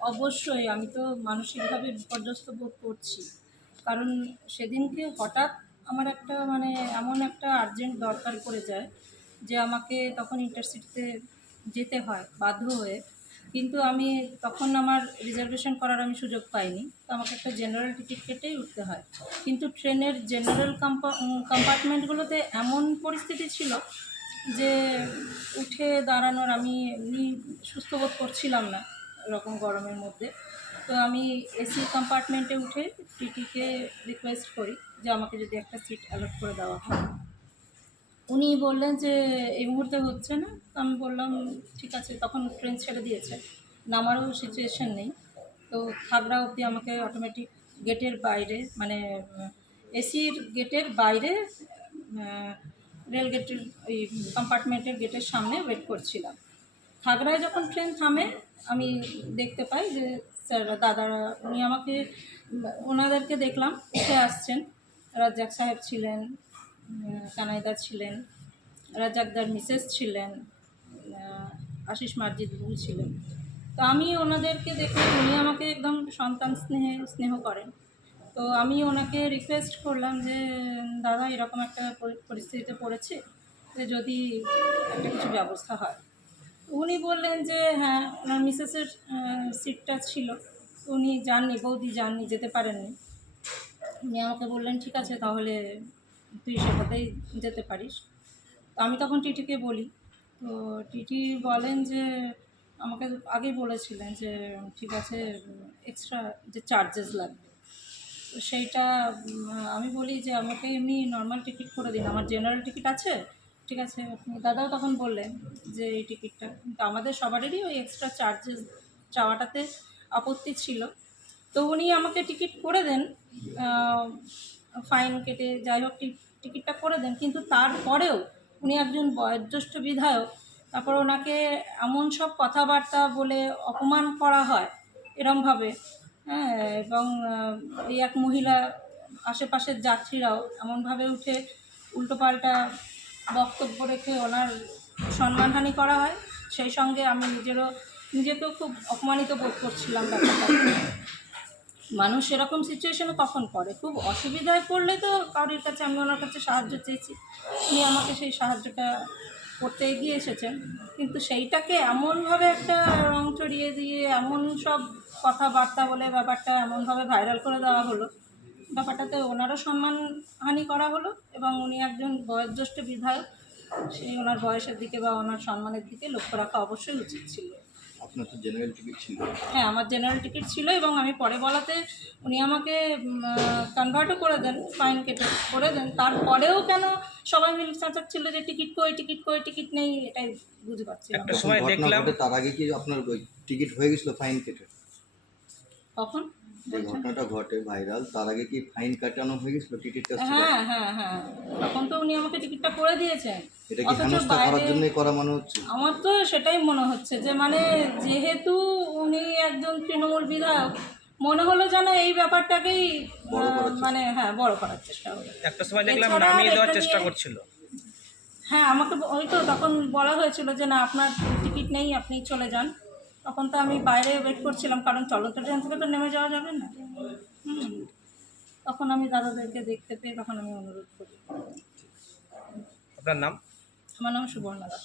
অবশ্যই আমি তো মানসিকভাবে বিপর্যস্ত বোধ করছি। কারণ সেদিনকে হঠাৎ আমার একটা মানে এমন একটা আর্জেন্ট দরকার পড়ে যায় যে আমাকে তখন ইন্টারসিটিতে যেতে হয়, বাধ্য হয়ে। কিন্তু আমি তখন আমার রিজার্ভেশন করার আমি সুযোগ পাইনি। তো আমাকে একটা জেনারেল টিকিট কেটেই উঠতে হয়। কিন্তু ট্রেনের জেনারেল কম্পা কম্পার্টমেন্টগুলোতে এমন পরিস্থিতি ছিল যে উঠে দাঁড়ানোর আমি এমনি সুস্থ বোধ করছিলাম না। এরকম গরমের মধ্যে। তো আমি এসি কম্পার্টমেন্টে উঠে টিটিকে রিকোয়েস্ট করি যে আমাকে যদি একটা সিট অ্যালট করে দেওয়া হয়। উনি বললেন যে, এই মুহূর্তে হচ্ছে না। তো আমি বললাম, ঠিক আছে। তখন ট্রেন ছেড়ে দিয়েছে। নামারও সিচুয়েশন নেই। তো খাগড়া অবধি আমাকে অটোমেটিক গেটের বাইরে মানে এসির গেটের বাইরে রেল গেটের ওই কম্পার্টমেন্টের গেটের সামনে ওয়েট করছিলাম। খাগড়ায় যখন ট্রেন থামে আমি দেখতে পাই যে স্যার, দাদারা, উনি আমাকে, ওনাদেরকে দেখলাম, উঠে আসছেন। রাজ্জাক সাহেব ছিলেন কানাইদা ছিলেন রাজাকদার মিসেস ছিলেন আশিস মার্জিদ বাবু ছিলেন। তো আমি ওনাদেরকে দেখে, উনি আমাকে একদম সন্তান স্নেহে, স্নেহ করেন। তো আমি ওনাকে রিকোয়েস্ট করলাম যে, দাদা, এরকম একটা পরিস্থিতিতে পড়েছে, যে যদি একটা কিছু ব্যবস্থা হয়। উনি বললেন যে হ্যাঁ ওনার মিসেসের সিটটা ছিল। উনি যাননি, বৌদি যাননি, যেতে পারেননি। উনি আমাকে বললেন, ঠিক আছে, তাহলে তুই সেটাতেই যেতে পারিস। তো আমি তখন টিটিকে বলি। তো টিটি বলেন যে, আমাকে আগেই বলেছিলেন যে, ঠিক আছে এক্সট্রা যে চার্জেস লাগবে। তো সেইটা আমি বলি যে, আমাকে এমনি নর্মাল টিকিট করে দিন। আমার জেনারেল টিকিট আছে ঠিক আছে, দাদাও তখন বললেন যে এই টিকিটটা কিন্তু আমাদের সবারই ওই এক্সট্রা চার্জেস চাওয়াটাতে আপত্তি ছিল। তো উনি আমাকে টিকিট করে দেন ফাইন কেটে যাই হোক টিকিটটা করে দেন। কিন্তু তারপরেও উনি একজন বয়োজ্যেষ্ঠ বিধায়ক, তারপর ওনাকে এমন সব কথাবার্তা বলে অপমান করা হয় এরমভাবে। হ্যাঁ এবং এই এক মহিলা আশেপাশের যাত্রীরাও এমনভাবে উঠে উল্টোপাল্টা বক্তব্য রেখে ওনার সম্মানহানি করা হয়। সেই সঙ্গে আমি নিজেরও, নিজেকেও খুব অপমানিত বোধ করছিলাম ব্যাপারটা। মানুষ এরকম সিচুয়েশনে কখন পড়ে খুব অসুবিধায় পড়লে তো কারোর কাছে, আমি ওনার কাছে সাহায্য চেয়েছি। উনি আমাকে সেই সাহায্যটা করতে এগিয়ে এসেছেন। কিন্তু সেইটাকে এমনভাবে একটা রং চড়িয়ে দিয়ে, এমন সব কথাবার্তা বলে ব্যাপারটা এমনভাবে ভাইরাল করে দেওয়া হলো ব্যাপারটাতে ওনারও সম্মানহানি করা হলো এবং উনি একজন বয়োজ্যেষ্ঠ বিধায়ক সেই ওনার বয়সের দিকে বা ওনার সম্মানের দিকে লক্ষ্য রাখা অবশ্যই উচিত ছিল। আপনার তো জেনারেল টিকিট ছিল। হ্যাঁ আমার জেনারেল টিকিট ছিল এবং আমি পরে বলাতে উনি আমাকে কনভার্টও করে দেন ফাইন কেটে করে দেন। তারপরেও কেন সবাই মিলে চাচাচ্ছিল যে টিকিট কই টিকিট কই টিকিট নেই এটাই বুঝতে পারছিলাম একটা সময় দেখলাম তার আগে কি আপনার ওই টিকিট হয়ে গেছিল ফাইন কেটে? কখন? যে ঘটনাটা ঘটে ভাইরাল তার আগে কি ফাইন কাটানো হয়ে গেছিল টিকিটটা হ্যাঁ হ্যাঁ হ্যাঁ। তখন তো উনি আমাকে টিকিটটা করে দিয়েছেন। এটা কি হেনস্থা করার জন্যই করা মনে হচ্ছে? আমার তো সেটাই মনে হচ্ছে যে মানে যেহেতু উনি একজন তৃণমূল বিধায়ক মনে হলো যেন এই ব্যাপারটাকেই। মানে হ্যাঁ বড় করার চেষ্টা হলো। একটা সময় দেখলাম নামিয়ে দেওয়ার চেষ্টা করছিল। হ্যাঁ আমাকে ওই তো তখন বলা হয়েছিল যে না আপনার টিকিট নেই আপনি চলে যান। তখন তো আমি বাইরে ওয়েট করছিলাম কারণ চলন্ত ট্রেন থেকে তো নেমে যাওয়া যাবে না। হুম। তখন আমি দাদাদেরকে দেখতে পেয়ে তখন আমি অনুরোধ করি। আপনার নাম? আমার নাম সুবর্ণা দাস।